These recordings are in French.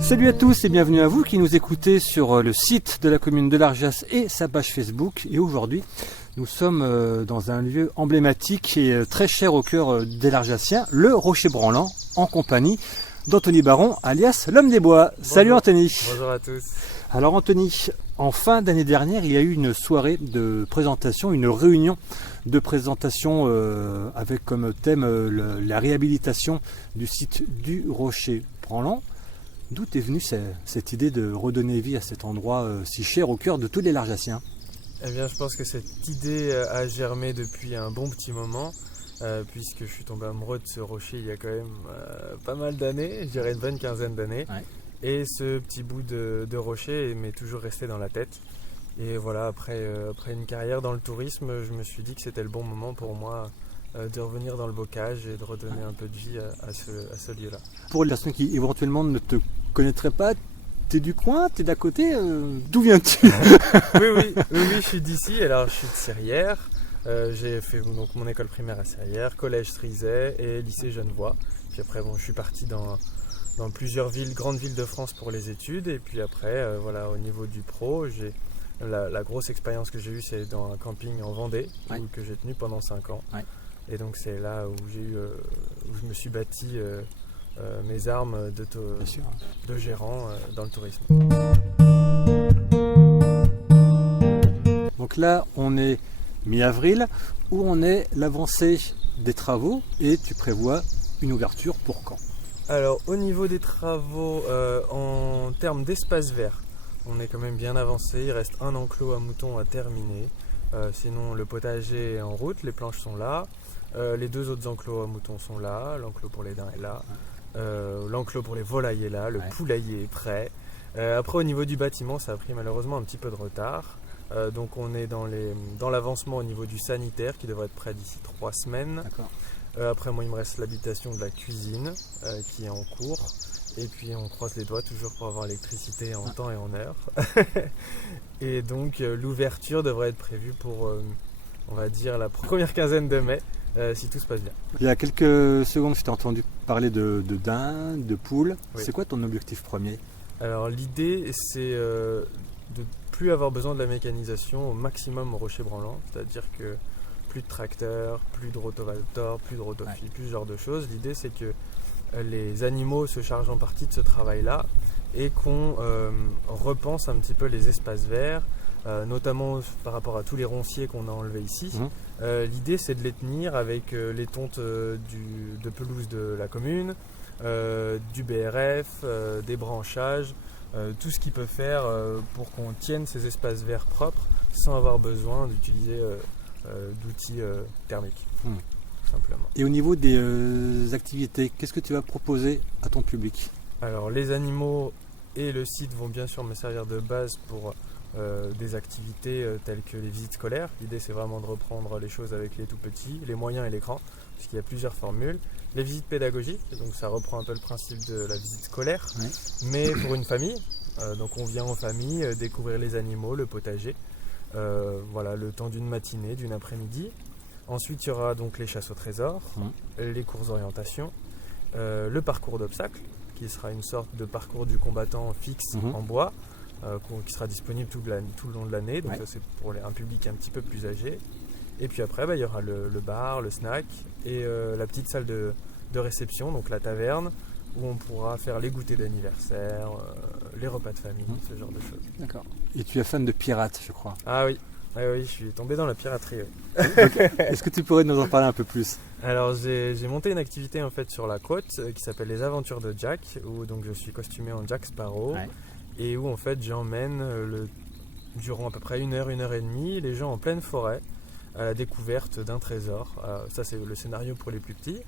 Salut à tous et bienvenue à vous qui nous écoutez sur le site de la commune de l'Argias et sa page Facebook. Et aujourd'hui, nous sommes dans un lieu emblématique et très cher au cœur des Largiaciens, le Rocher Branlant, en compagnie d'Anthony Baron, alias l'homme des bois. Bonjour. Salut Anthony. Bonjour à tous. Alors Anthony, en fin d'année dernière, il y a eu une soirée de présentation, une réunion de présentation avec comme thème la réhabilitation du site du Rocher Branlant. D'où est venue cette idée de redonner vie à cet endroit si cher au cœur de tous les Largiaciens? Eh bien, je pense que cette idée a germé depuis un bon petit moment, puisque je suis tombé amoureux de ce rocher il y a quand même pas mal d'années, je dirais une bonne quinzaine d'années. Ouais. Et ce petit bout de rocher m'est toujours resté dans la tête. Et voilà, après une carrière dans le tourisme, je me suis dit que c'était le bon moment pour moi de revenir dans le bocage et de redonner un peu de vie à ce lieu-là. Pour les personnes qui éventuellement ne te connaîtraient pas, t'es du coin, t'es d'à côté, d'où viens-tu? oui, je suis d'ici, alors je suis de Serrières, j'ai fait donc mon école primaire à Serrières, collège Strizet et lycée Genevois. Puis après je suis parti dans plusieurs grandes villes de France pour les études, et puis après voilà, au niveau du pro, la grosse expérience que j'ai eue, c'est dans un camping en Vendée, ouais, que j'ai tenu pendant 5 ans. Ouais. Et donc c'est là où où je me suis bâti mes armes de gérant dans le tourisme. Donc là, on est mi-avril, où on est l'avancée des travaux, et tu prévois une ouverture pour quand? Alors au niveau des travaux, en termes d'espace vert, on est quand même bien avancé. Il reste un enclos à moutons à terminer. Sinon le potager est en route, les planches sont là. Les 2 autres enclos à moutons sont là, l'enclos pour les daims est là, l'enclos pour les volailles est là, le poulailler est prêt. Après au niveau du bâtiment, ça a pris malheureusement un petit peu de retard. Donc on est dans l'avancement au niveau du sanitaire qui devrait être prêt d'ici 3 semaines. Après moi il me reste l'habitation de la cuisine qui est en cours. Et puis on croise les doigts toujours pour avoir l'électricité en temps et en heure. Et donc l'ouverture devrait être prévue pour, on va dire, la première quinzaine de mai, si tout se passe bien. Il y a quelques secondes, je t'ai entendu parler de daims, de poules. Oui. C'est quoi ton objectif premier? Alors l'idée, c'est de ne plus avoir besoin de la mécanisation au maximum au Rocher Branlant. C'est-à-dire que plus de tracteurs, plus de rotovators, plus de rotofil, plus ce genre de choses. L'idée, c'est que les animaux se chargent en partie de ce travail-là et qu'on repense un petit peu les espaces verts, notamment par rapport à tous les ronciers qu'on a enlevés ici. L'idée, c'est de les tenir avec les tontes de pelouse de la commune, du BRF, des branchages, tout ce qui peut faire pour qu'on tienne ces espaces verts propres sans avoir besoin d'utiliser d'outils thermiques. Simplement. Et au niveau des activités, qu'est-ce que tu vas proposer à ton public? Alors les animaux et le site vont bien sûr me servir de base pour des activités telles que les visites scolaires. L'idée, c'est vraiment de reprendre les choses avec les tout petits, les moyens et les grands, puisqu'il y a plusieurs formules. Les visites pédagogiques, donc ça reprend un peu le principe de la visite scolaire, mais pour une famille. Donc on vient en famille découvrir les animaux, le potager, voilà, le temps d'une matinée, d'une après-midi. Ensuite, il y aura donc les chasses au trésor, les courses d'orientation, le parcours d'obstacles, qui sera une sorte de parcours du combattant fixe en bois, qui sera disponible tout le long de l'année. Donc ça, c'est pour un public un petit peu plus âgé. Et puis après, il y aura le bar, le snack et la petite salle de réception, donc la taverne, où on pourra faire les goûters d'anniversaire, les repas de famille, ce genre de choses. D'accord. Et tu es fan de pirates, je crois. Ah oui. Oui, je suis tombé dans la piraterie. Oui. Est-ce que tu pourrais nous en parler un peu plus? Alors j'ai monté une activité en fait sur la côte qui s'appelle les Aventures de Jack, où donc je suis costumé en Jack Sparrow et où en fait j'emmène durant à peu près 1 heure, 1 heure et demie les gens en pleine forêt à la découverte d'un trésor. Ça c'est le scénario pour les plus petits.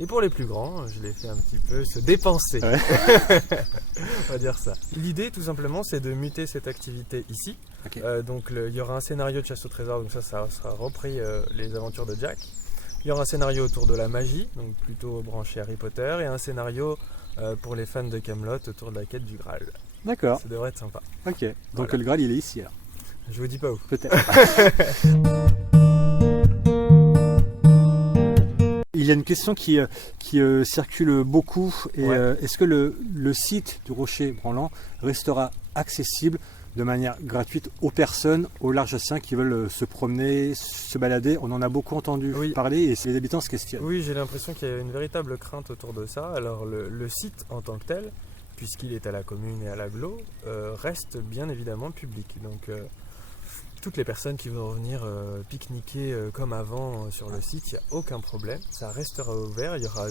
Et pour les plus grands, je les fais un petit peu se dépenser. On va dire ça. L'idée tout simplement, c'est de muter cette activité ici. Donc il y aura un scénario de chasse au trésor, donc ça sera repris les aventures de Jack. Il y aura un scénario autour de la magie, donc plutôt branché Harry Potter, et un scénario pour les fans de Kaamelott autour de la quête du Graal. D'accord. Ça devrait être sympa. Ok. Donc Voilà. le Graal, il est ici alors. Je vous dis pas où. Peut-être. Il y a une question qui circule beaucoup. Et, Ouais. est-ce que le site du Rocher Branlant restera accessible de manière gratuite aux personnes, aux Larzaciens qui veulent se promener, se balader? On en a beaucoup entendu Oui. parler et les habitants se questionnent. Oui, j'ai l'impression qu'il y a une véritable crainte autour de ça. Alors le site en tant que tel, puisqu'il est à la commune et à l'agglo, reste bien évidemment public. Donc toutes les personnes qui vont venir pique-niquer comme avant sur le site, il n'y a aucun problème. Ça restera ouvert. Il y aura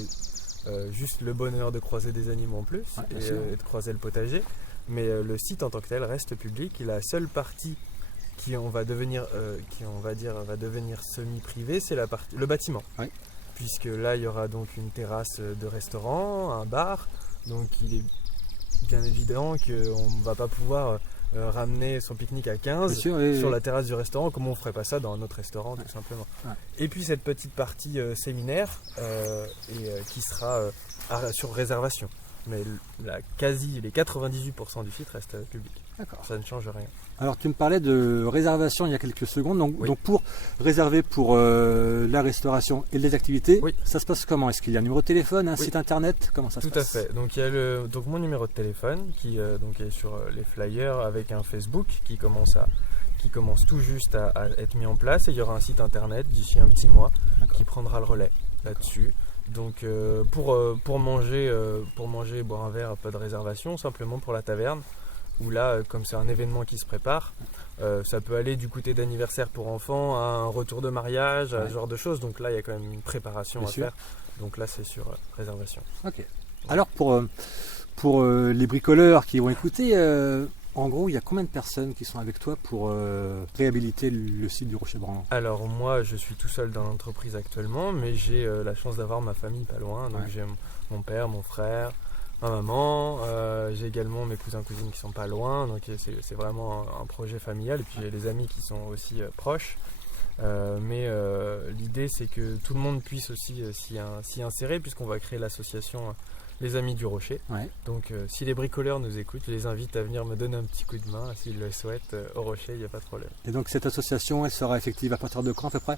juste le bonheur de croiser des animaux en plus bien et sûr. de croiser le potager. Mais le site en tant que tel reste public. La seule partie qui va devenir semi-privée, c'est le bâtiment. Ouais. Puisque là, il y aura donc une terrasse de restaurant, un bar. Donc il est bien évident qu'on ne va pas pouvoir ramener son pique-nique à 15 Bien sûr, et- sur la terrasse du restaurant, comme on ne ferait pas ça dans un autre restaurant, Ouais. tout simplement. Ouais. Et puis cette petite partie séminaire qui sera sur réservation. Mais les 98% du site reste public. D'accord. Ça ne change rien. Alors tu me parlais de réservation il y a quelques secondes. Donc, Oui. donc pour réserver pour la restauration et les activités, Oui. ça se passe comment? Est-ce qu'il y a un numéro de téléphone, un Oui. site internet? Comment ça se Tout à passe? fait. Donc il y a donc mon numéro de téléphone qui donc est sur les flyers avec un Facebook qui commence tout juste à être mis en place, et il y aura un site internet d'ici un petit mois D'accord. qui prendra le relais là-dessus. Donc pour manger et boire un verre, pas de réservation, simplement pour la taverne, où là, comme c'est un événement qui se prépare, ça peut aller du goûter d'anniversaire pour enfants à un retour de mariage, à Ouais. ce genre de choses. Donc là, il y a quand même une préparation Bien à sûr. faire. Donc là, c'est sur réservation. Ok. Alors pour les bricoleurs qui vont écouter, en gros, il y a combien de personnes qui sont avec toi pour réhabiliter le site du Rocher Branlant? Alors moi, je suis tout seul dans l'entreprise actuellement, mais j'ai la chance d'avoir ma famille pas loin. Donc Ouais. j'ai mon père, mon frère, ma maman. J'ai également mes cousins cousines qui sont pas loin. Donc c'est vraiment un projet familial. Et puis j'ai les amis qui sont aussi proches. Mais l'idée, c'est que tout le monde puisse aussi s'y insérer, puisqu'on va créer l'association Les Amis du Rocher. Ouais. Donc si les bricoleurs nous écoutent, je les invite à venir me donner un petit coup de main s'ils le souhaitent au Rocher, il n'y a pas de problème. Et donc cette association, elle sera effective à partir de quand à peu près?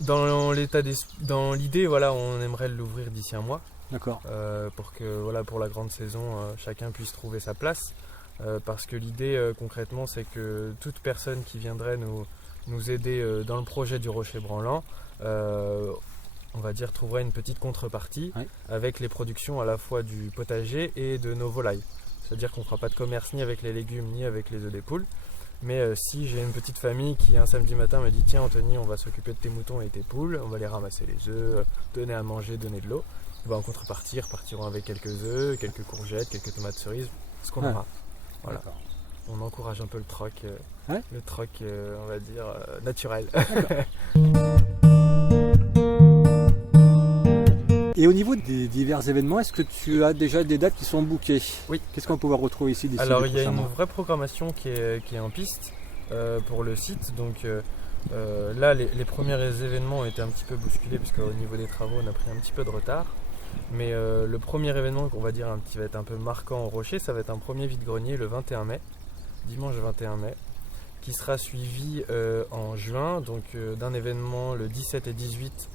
Dans l'idée, voilà, on aimerait l'ouvrir d'ici un mois D'accord. pour que pour la grande saison, chacun puisse trouver sa place. Parce que l'idée concrètement, c'est que toute personne qui viendrait nous aider dans le projet du Rocher Branlant, on va dire, trouverait une petite contrepartie Ouais. avec les productions à la fois du potager et de nos volailles. C'est-à-dire qu'on ne fera pas de commerce ni avec les légumes ni avec les œufs des poules. Mais si j'ai une petite famille qui un samedi matin me dit tiens Anthony, on va s'occuper de tes moutons et tes poules, on va les ramasser les œufs, donner à manger, donner de l'eau, en contrepartie, ils repartiront avec quelques œufs, quelques courgettes, quelques tomates cerises, ce qu'on Ouais. aura. Voilà. D'accord. On encourage un peu le troc, Ouais. le troc on va dire naturel. Et au niveau des divers événements, est-ce que tu as déjà des dates qui sont bookées? Oui. Qu'est-ce qu'on va pouvoir retrouver ici d'ici Alors les il y a prochains une mois? vraie programmation qui est en piste pour le site. Donc là les premiers événements ont été un petit peu bousculés parce qu'au niveau des travaux on a pris un petit peu de retard. Mais le premier événement qu'on va dire qui va être un peu marquant au Rocher, ça va être un premier vide-grenier le 21 mai, dimanche 21 mai, qui sera suivi en juin donc d'un événement le 17 et 18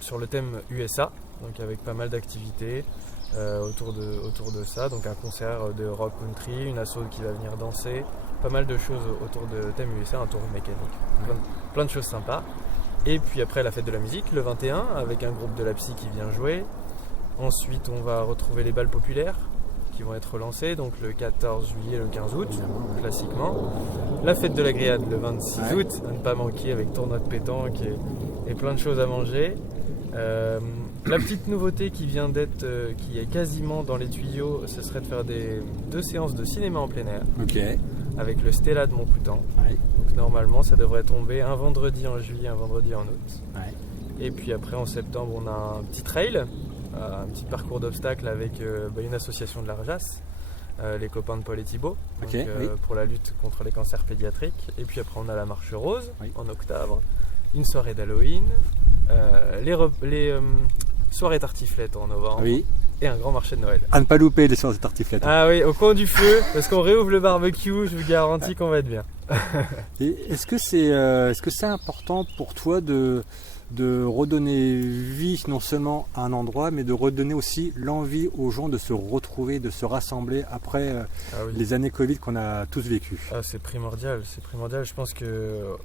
sur le thème USA, donc avec pas mal d'activités autour de ça, donc un concert de rock country, une asso qui va venir danser, pas mal de choses autour de thème USA, un tour mécanique, plein de choses sympas. Et puis après la fête de la musique le 21 avec un groupe de la psy qui vient jouer. Ensuite on va retrouver les balles populaires qui vont être lancés, donc le 14 juillet, le 15 août, classiquement. La fête de la grillade le 26 août, à ne pas manquer, avec tournoi de pétanque et plein de choses à manger. La petite nouveauté qui vient d'être, qui est quasiment dans les tuyaux, ce serait de faire 2 séances de cinéma en plein air, Ok. avec le Stella de Montcoutan. Ouais. Donc normalement ça devrait tomber un vendredi en juillet, un vendredi en août. Ouais. Et puis après en septembre on a un petit trail, un petit parcours d'obstacles avec une association de l'Arjas, les copains de Paul et Thibaut, donc, Ok, oui. pour la lutte contre les cancers pédiatriques. Et puis après on a la marche rose Oui. en octobre, une soirée d'Halloween, les soirées tartiflettes en novembre, Oui. et un grand marché de Noël. À ne pas louper les soirées de tartiflette. Ah oui, au coin du feu, parce qu'on réouvre le barbecue, je vous garantis qu'on va être bien. Et est-ce que c'est important pour toi de redonner vie non seulement à un endroit, mais de redonner aussi l'envie aux gens de se retrouver, de se rassembler après les années Covid qu'on a tous vécues? C'est primordial, c'est primordial. Je pense que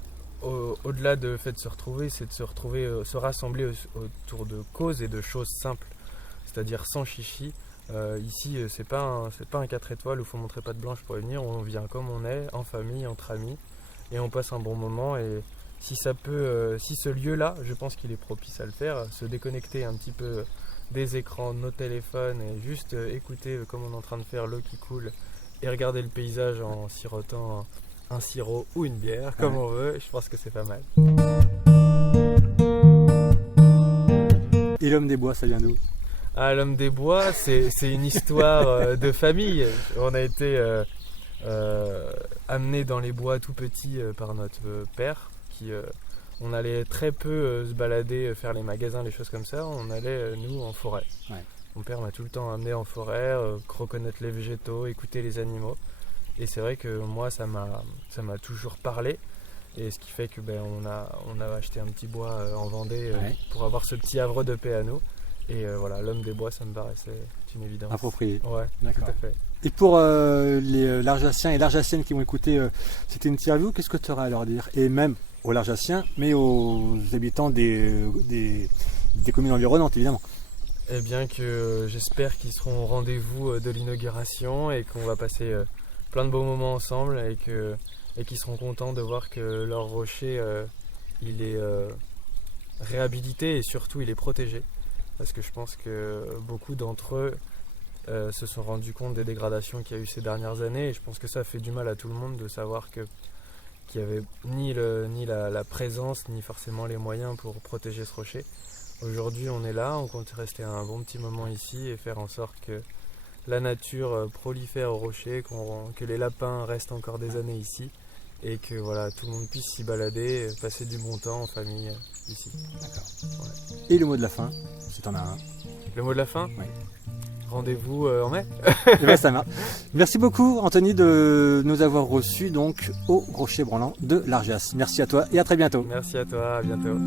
au-delà de fait de se retrouver, c'est de se retrouver, se rassembler autour de causes et de choses simples, c'est-à-dire sans chichi. Ici, c'est pas un 4 étoiles où il faut montrer patte blanche pour y venir. On vient comme on est, en famille, entre amis, et on passe un bon moment. Et si ce lieu-là, je pense qu'il est propice à le faire, se déconnecter un petit peu des écrans, de nos téléphones, et juste écouter comme on est en train de faire l'eau qui coule, et regarder le paysage en sirotant un sirop ou une bière, comme on veut, je pense que c'est pas mal. Et l'homme des bois, ça vient d'où? L'homme des bois, c'est une histoire de famille. On a été amené dans les bois tout petit par notre père, on allait très peu se balader, faire les magasins, les choses comme ça. On allait, nous, en forêt. Ouais. Mon père m'a tout le temps amené en forêt, reconnaître les végétaux, écouter les animaux. Et c'est vrai que moi, ça m'a toujours parlé. Et ce qui fait que on a acheté un petit bois en Vendée pour avoir ce petit havre de paix à nous. Et voilà, l'homme des bois, ça me paraissait une évidence. Approprié. Ouais, d'accord. Tout à fait. Et pour les Larjassiens et Larjassiennes qui vont écouter cette interview, qu'est-ce que tu auras à leur dire? Et même aux Larjassiens, mais aux habitants des communes environnantes, évidemment. Eh bien que j'espère qu'ils seront au rendez-vous de l'inauguration et qu'on va passer plein de beaux moments ensemble et qu'ils seront contents de voir que leur rocher, il est réhabilité et surtout il est protégé. Parce que je pense que beaucoup d'entre eux se sont rendus compte des dégradations qu'il y a eu ces dernières années. Et je pense que ça fait du mal à tout le monde de savoir qu'il n'y avait ni la présence, ni forcément les moyens pour protéger ce rocher. Aujourd'hui, on est là, on compte rester un bon petit moment ici et faire en sorte que la nature prolifère au rocher, que les lapins restent encore des années ici et que voilà, tout le monde puisse s'y balader, passer du bon temps en famille ici. D'accord. Ouais. Et le mot de la fin, si t'en as un. Le mot de la fin? Oui. Rendez-vous en mai. Et ben ça marche. Merci beaucoup Anthony de nous avoir reçus donc au Rocher Branlant de Larjas. Merci à toi et à très bientôt. Merci à toi, à bientôt.